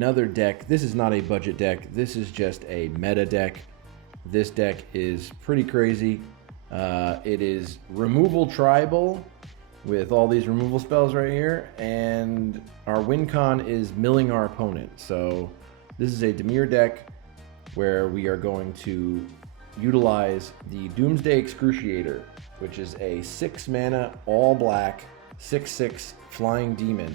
another deck. This is not a budget deck. This is just a meta deck. This deck is pretty crazy. It is removal tribal with all these removal spells right here, and our win con is milling our opponent. So this is a Dimir deck where we are going to utilize the Doomsday Excruciator, which is a 6 mana, all black, 6/6 flying demon.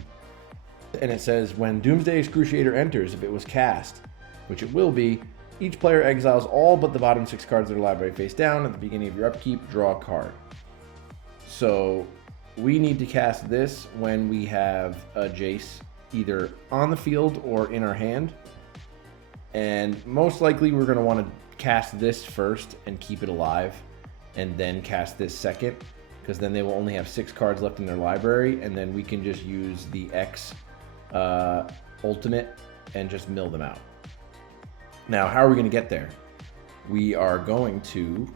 And it says, when Doomsday Excruciator enters, if it was cast, which it will be, each player exiles all but the bottom 6 cards of their library face down. At the beginning of your upkeep, draw a card. So we need to cast this when we have a Jace either on the field or in our hand. And most likely we're going to want to cast this first and keep it alive, and then cast this second, because then they will only have 6 cards left in their library, and then we can just use the X ultimate and just mill them out. Now, how are we going to get there? We are going to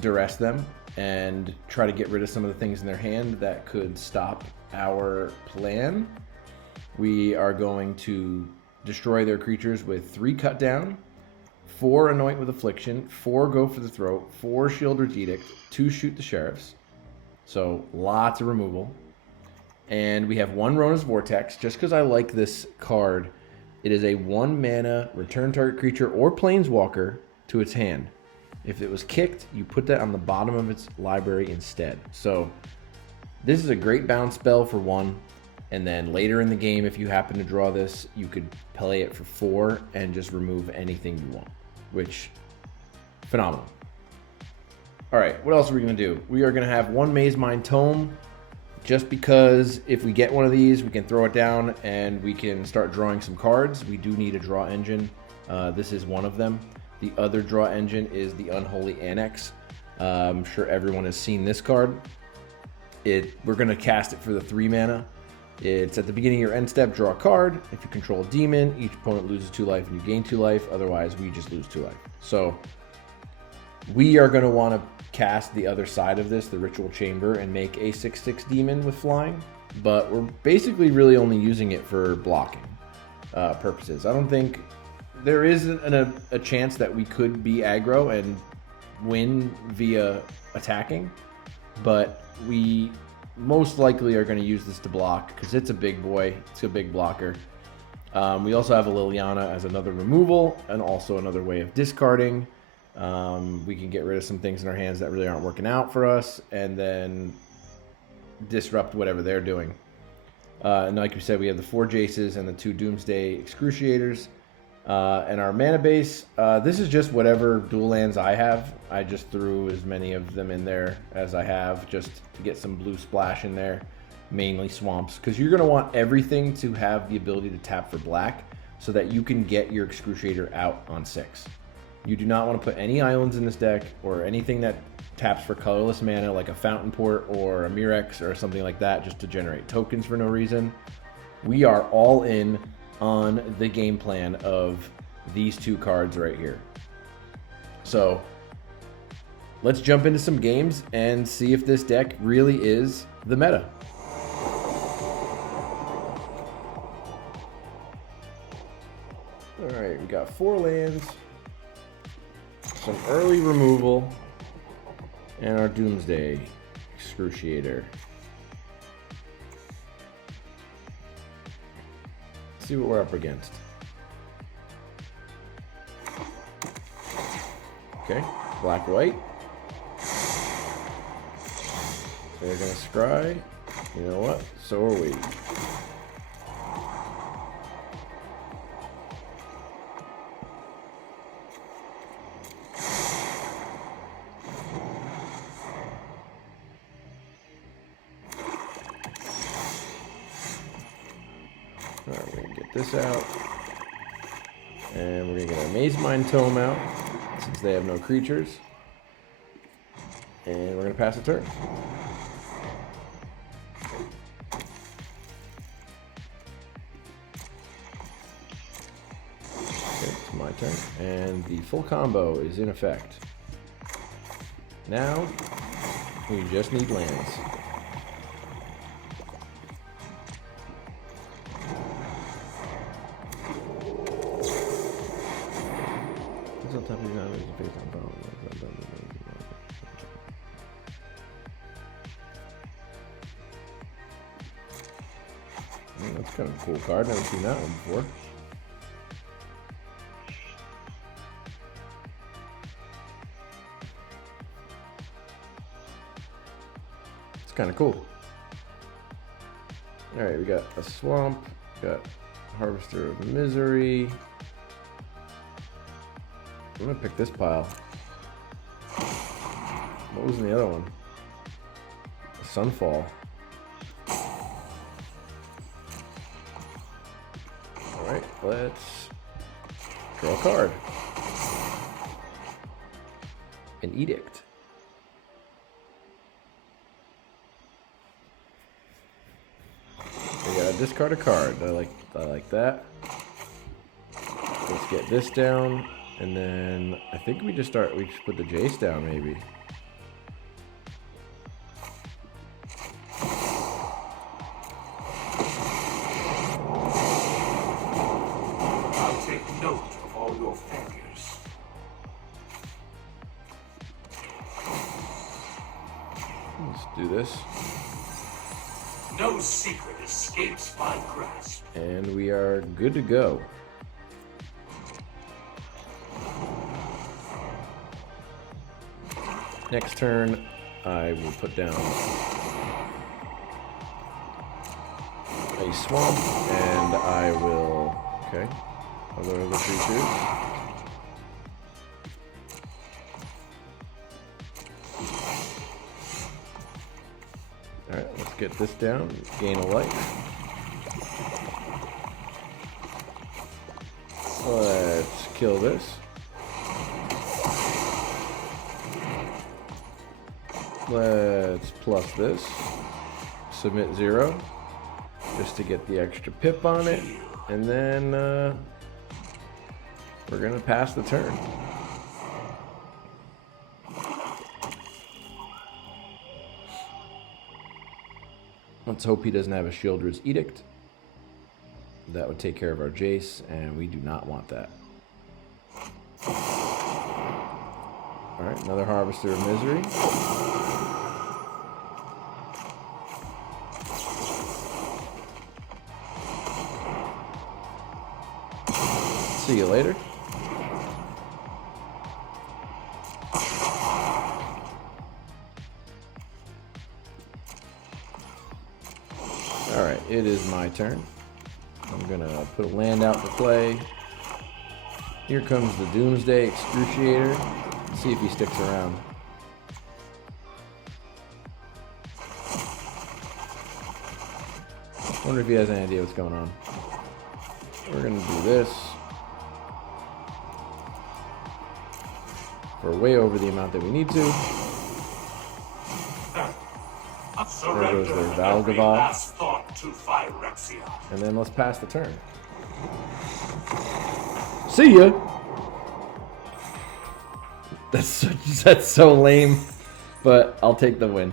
duress them and try to get rid of some of the things in their hand that could stop our plan. We are going to destroy their creatures with 3 cut down, 4 anoint with affliction, 4 go for the throat, 4 Sheoldred's Edict, 2 shoot the sheriffs. So lots of removal. And we have 1 Rona's Vortex, just because I like this card. It is a 1 mana, return target creature or planeswalker to its hand. If it was kicked, you put that on the bottom of its library instead. So this is a great bounce spell for 1. And then later in the game, if you happen to draw this, you could play it for 4 and just remove anything you want, which, phenomenal. All right, what else are we going to do? We are going to have 1 Maze Mind Tome, just because if we get one of these, we can throw it down and we can start drawing some cards. We do need a draw engine. This is one of them. The other draw engine is the Unholy Annex. I'm sure everyone has seen this card. We're going to cast it for the 3 mana. It's at the beginning of your end step, draw a card. If you control a demon, each opponent loses 2 life and you gain 2 life. Otherwise, we just lose 2 life. So we are going to want to cast the other side of this, the Ritual Chamber, and make a 6/6 demon with flying. But we're basically really only using it for blocking purposes. I don't think there is a chance that we could be aggro and win via attacking, but we most likely are going to use this to block because it's a big boy. It's a big blocker. We also have a Liliana as another removal and also another way of discarding. We can get rid of some things in our hands that really aren't working out for us and then disrupt whatever they're doing. And like we said, we have the 4 Jaces and the 2 Doomsday Excruciators. And our mana base, this is just whatever dual lands I have. I just threw as many of them in there as I have just to get some blue splash in there, mainly swamps, because you're going to want everything to have the ability to tap for black so that you can get your Excruciator out on 6. You do not want to put any islands in this deck or anything that taps for colorless mana like a Fountain Port or a Mirex or something like that just to generate tokens for no reason. We are all in on the game plan of these 2 cards right here. So let's jump into some games and see if this deck really is the meta. All right, we got 4 lands, some early removal, and our Doomsday Excruciator. Let's see what we're up against. Okay, black-white. They're gonna scry. You know what? So are we. Alright, we're gonna get this out. And we're gonna get our Maze Mind Tome out, since they have no creatures. And we're gonna pass the turn. Okay, it's my turn. And the full combo is in effect. Now, we just need lands. he's not making face on problem. That's kind of a cool card. Never seen that one before. It's kind of cool. All right, we got a swamp. We got Harvester of Misery. I'm gonna pick this pile. What was in the other one? A Sunfall. Alright, let's draw a card. An Edict. We gotta discard a card. I like that. Let's get this down. And then I think we just put the Jace down maybe. I'll take note of all your failures. Let's do this. No secret escapes my grasp. And we are good to go. Next turn, I will put down a swamp, and I will, okay, I'll go to the 3/2. Alright, let's get this down, gain a life. Let's kill this. Let's plus this. Submit 0. Just to get the extra pip on it. And then we're going to pass the turn. Let's hope he doesn't have a Shieldred's Edict. That would take care of our Jace, and we do not want that. Alright, another Harvester of Misery. See you later. Alright, it is my turn. I'm gonna put a land out to play. Here comes the Doomsday Excruciator. Let's see if he sticks around. Wonder if he has any idea what's going on. We're gonna do this. We're way over the amount that we need to. There goes their Valgavah. And then let's pass the turn. See ya! That's so lame, but I'll take the win.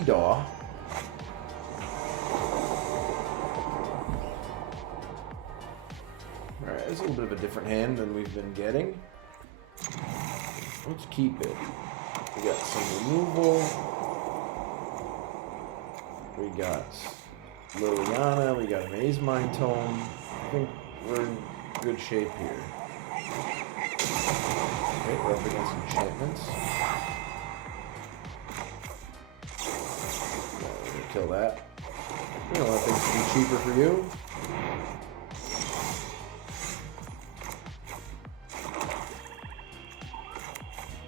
Edaw. Alright, this is a little bit of a different hand than we've been getting. Let's keep it. We got some removal. We got Liliana. We got an Maze Mind Tome. I think we're in good shape here. Okay, we're up against enchantments. We're gonna kill that. You know, let things be cheaper for you.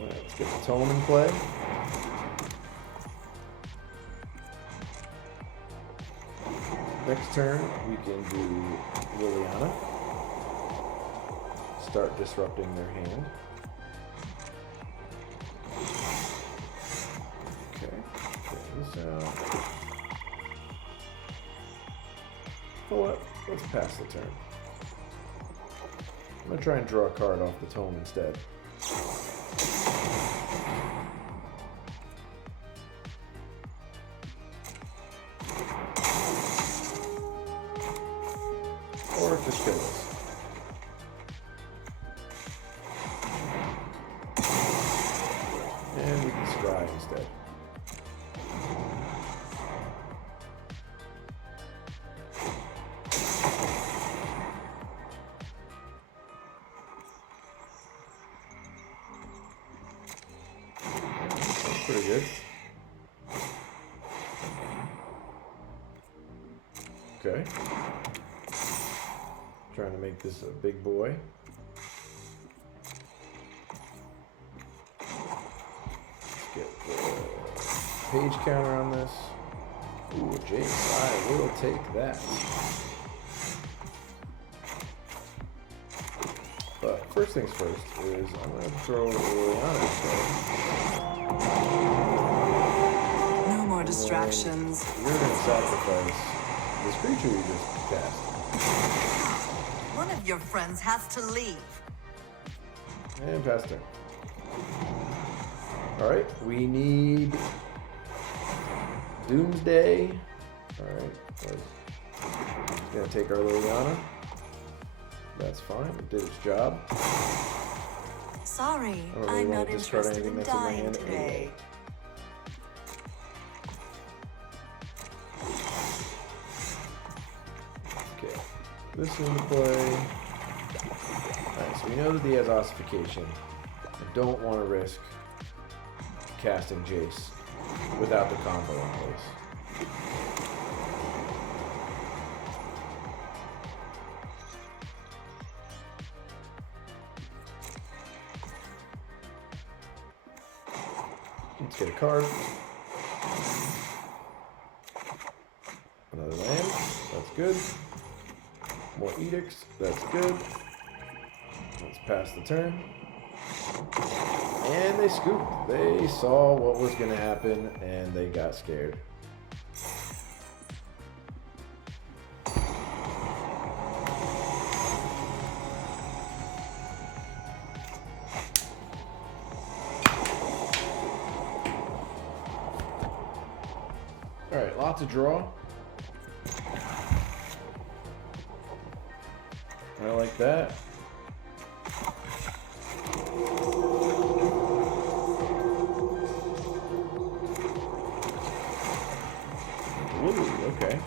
Let's get the tome in play. Next turn, we can do Liliana. Start disrupting their hand. Okay, check this out. You know what? Let's pass the turn. I'm gonna try and draw a card off the tome instead. instead. That's pretty good. Okay. Trying to make this a big boy. Let's get the page counter on this. Ooh, Jace, I will take that. But first things first is I'm going to throw Liliana in. No more distractions. You're going to sacrifice this creature you just cast. One of your friends has to leave. And pass turn. Alright, we need Doomsday. Alright, it's going to take our Liliana. That's fine, it did its job. Sorry, I don't really I'm want not to discard interested anything in that's in my dying hand today. anyway. Okay, this into play. Alright, so we know that he has ossification. I don't want to risk casting Jace without the combo in place. Let's get a card. Another land. That's good. More edicts. That's good. Let's pass the turn. And they scooped. They saw what was going to happen and they got scared. Alright, lots of draw. I like that. Ooh, okay.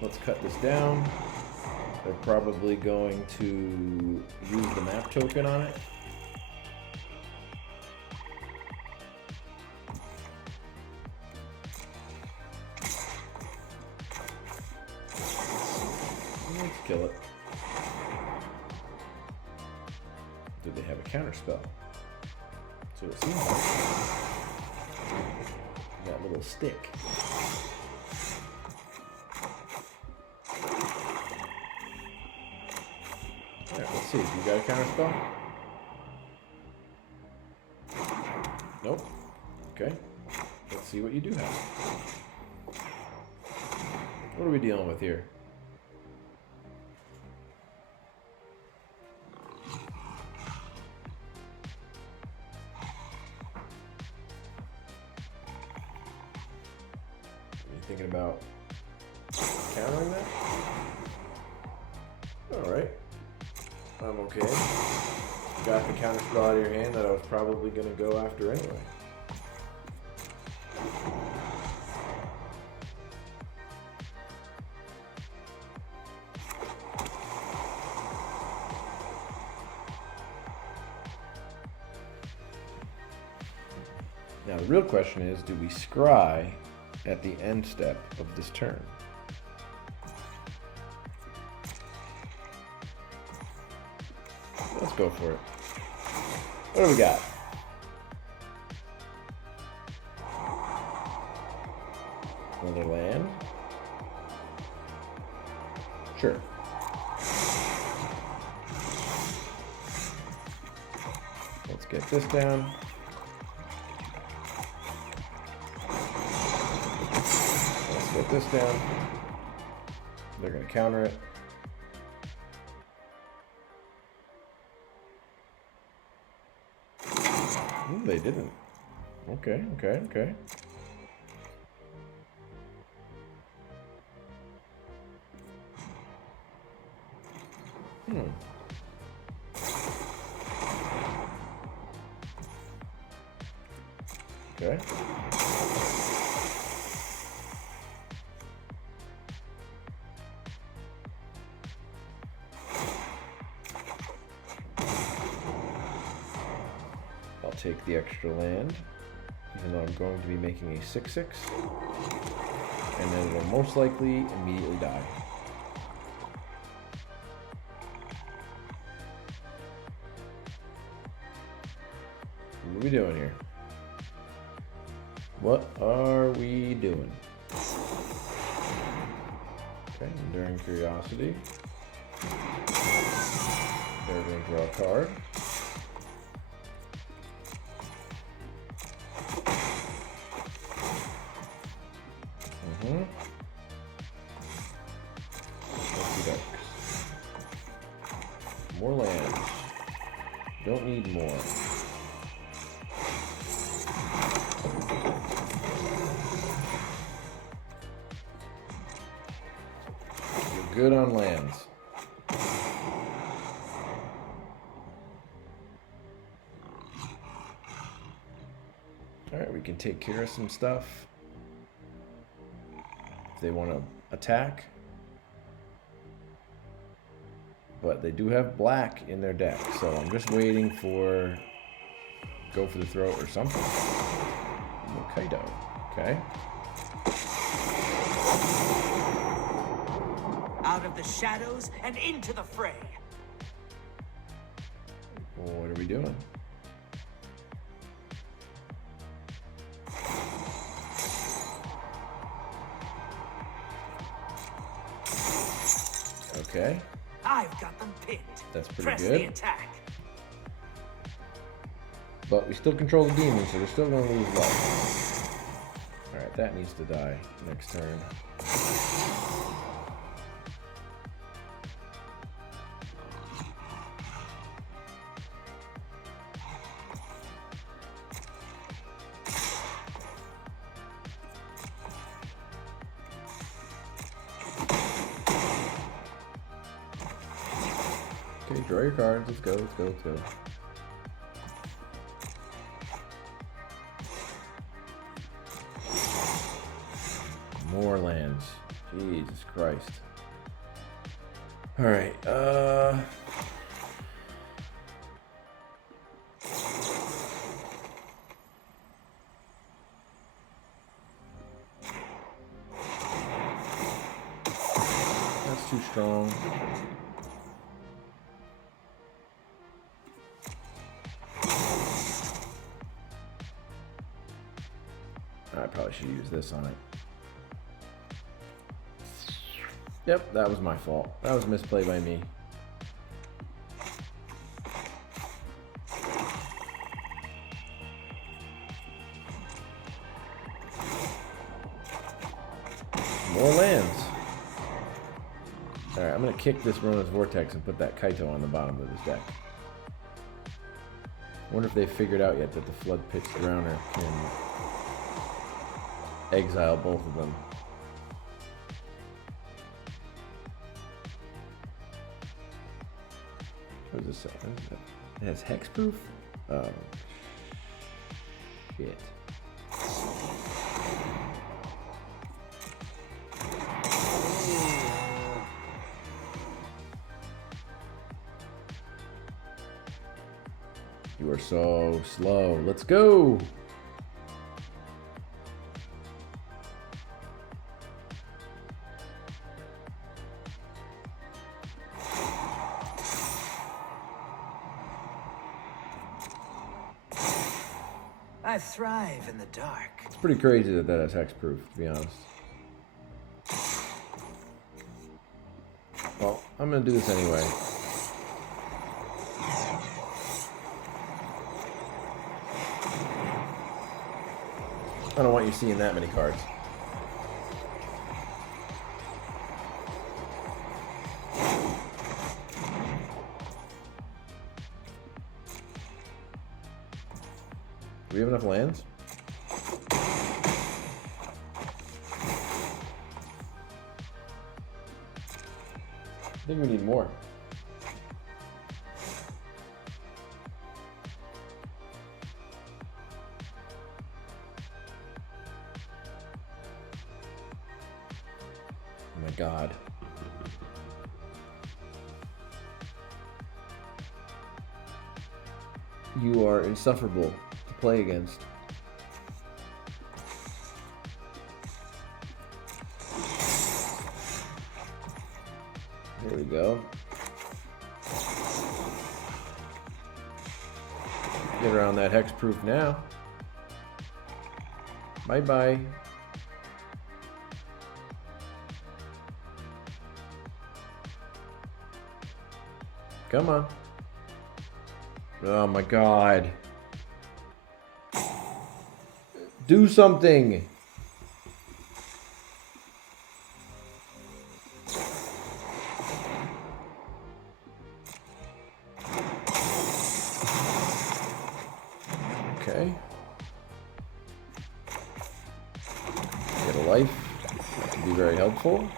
Let's cut this down. They're probably going to use the map token on it. Let's kill it. Do they have a counter spell? So it seems like that little stick. Alright, let's see. You got a counter spell? Nope. Okay. Let's see what you do have. What are we dealing with here? Thinking about countering that? Alright. I'm okay. Got the counter spell out of your hand that I was probably going to go after anyway. Now the real question is, do we scry at the end step of this turn? Let's go for it. What do we got? Another land? Sure. Let's get this down. Get this down. They're going to counter it. Ooh, they didn't. Okay. Okay. I'll take the extra land, even though I'm going to be making a 6/6. And then it'll most likely immediately die. What are we doing here? What are we doing? Okay, Enduring Curiosity. They're going to draw a card. More lands. Don't need more. You're good on lands. Alright, we can take care of some stuff. If they want to attack. But they do have black in their deck, so I'm just waiting for go for the throat or something. Kaido. Okay. Out of the shadows and into the fray. What are we doing? Okay. I've got them pinned. That's pretty Press good. the attack. But we still control the demons, so they're still going to lose life. Alright, that needs to die next turn. Okay, draw your cards. Let's go, let's go, let's go. More lands. Jesus Christ. Alright, that's too strong. I probably should use this on it. Yep, that was my fault. That was a misplay by me. More lands. Alright, I'm going to kick this Rona's Vortex and put that Kaito on the bottom of his deck. I wonder if they've figured out yet that the Flood Pit's Drowner can exile both of them. What is this? It has hexproof? Oh. Shit. You are so slow. Let's go! I thrive in the dark. It's pretty crazy that that has hexproof, to be honest. Well, I'm gonna do this anyway. I don't want you seeing that many cards. Do we have enough lands? I think we need more. my god. You are insufferable to play against. There we go. Get around that hexproof now. Bye-bye. Come on. Oh my god. Do something. Okay. Get a life. That can be very helpful.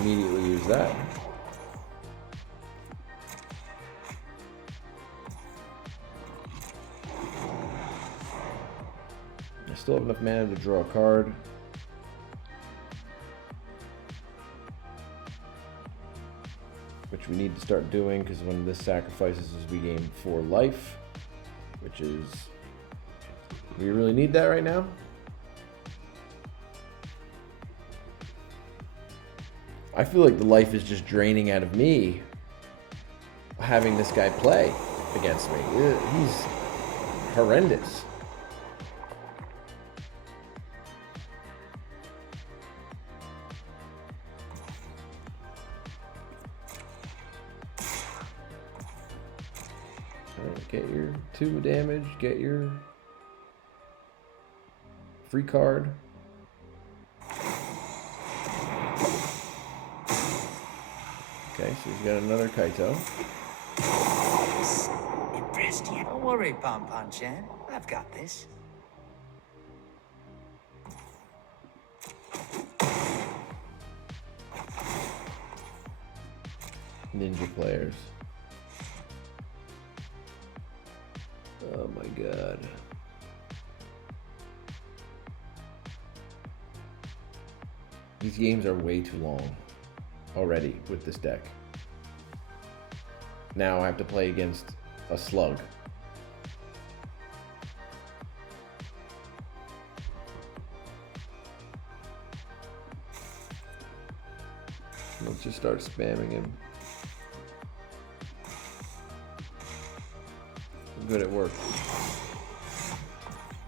Immediately use that. I still have enough mana to draw a card. Which we need to start doing, because when this sacrifices us, we gain 4 life. Which is... we really need that right now. I feel like the life is just draining out of me having this guy play against me. He's horrendous. Alright, get your 2 damage, get your free card. Okay, so he's got another Kaito. Impressed you? Don't worry, Pom Pom Chan. I've got this. Ninja players. Oh my god. These games are way too long already with this deck. Now I have to play against a slug. Let's just start spamming him. I'm good at work.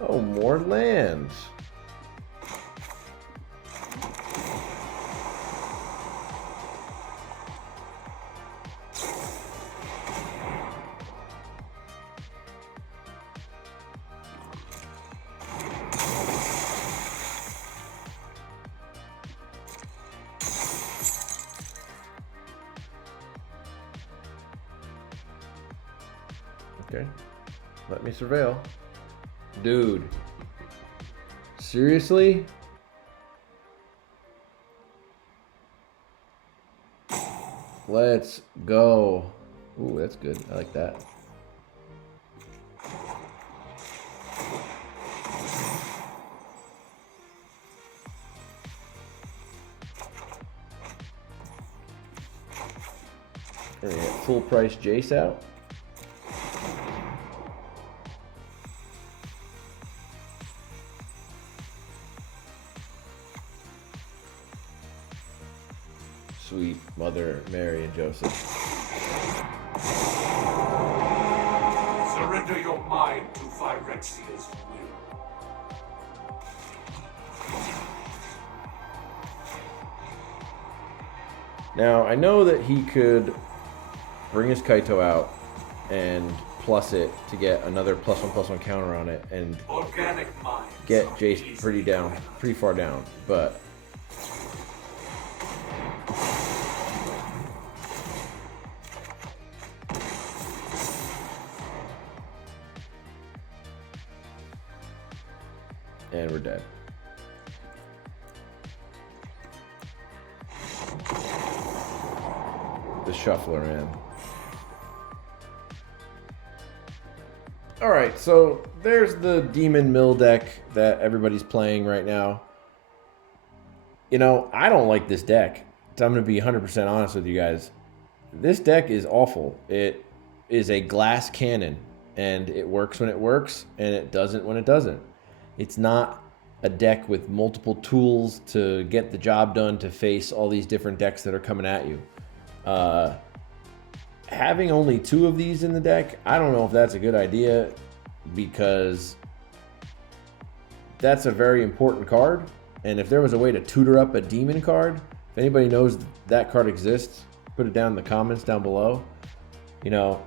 Oh, more lands. Okay, let me surveil. Dude, seriously? Let's go. Ooh, that's good. I like that. We're gonna get full price Jace out. Sweet Mother Mary and Joseph. Surrender your mind to Phyrexia's will. Now, I know that he could bring his Kaito out and plus it to get another +1/+1 counter on it and Organic minds get are Jace easily pretty far down, but and we're dead. the shuffler in. Alright, so there's the Demon Mill deck that everybody's playing right now. You know, I don't like this deck. So I'm going to be 100% honest with you guys. This deck is awful. It is a glass cannon, and it works when it works, and it doesn't when it doesn't. It's not a deck with multiple tools to get the job done to face all these different decks that are coming at you. Having only 2 of these in the deck, I don't know if that's a good idea, because that's a very important card. And if there was a way to tutor up a demon card, if anybody knows that card exists, put it down in the comments down below. You know,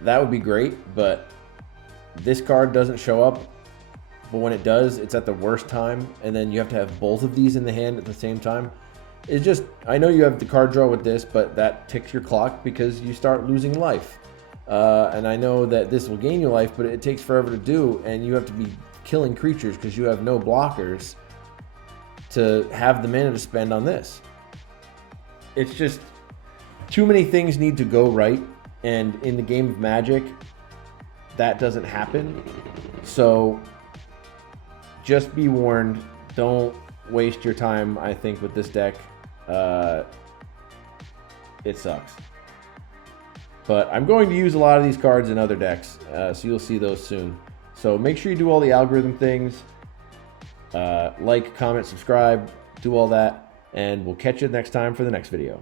that would be great, but this card doesn't show up. But when it does, it's at the worst time, and then you have to have both of these in the hand at the same time. It's just, I know you have the card draw with this, but that ticks your clock because you start losing life. And I know that this will gain you life, but it takes forever to do, and you have to be killing creatures because you have no blockers to have the mana to spend on this. It's just, too many things need to go right, and in the game of Magic, that doesn't happen. So just be warned, don't waste your time, I think, with this deck. It sucks. But I'm going to use a lot of these cards in other decks, so you'll see those soon. So make sure you do all the algorithm things. Like, comment, subscribe, do all that, and we'll catch you next time for the next video.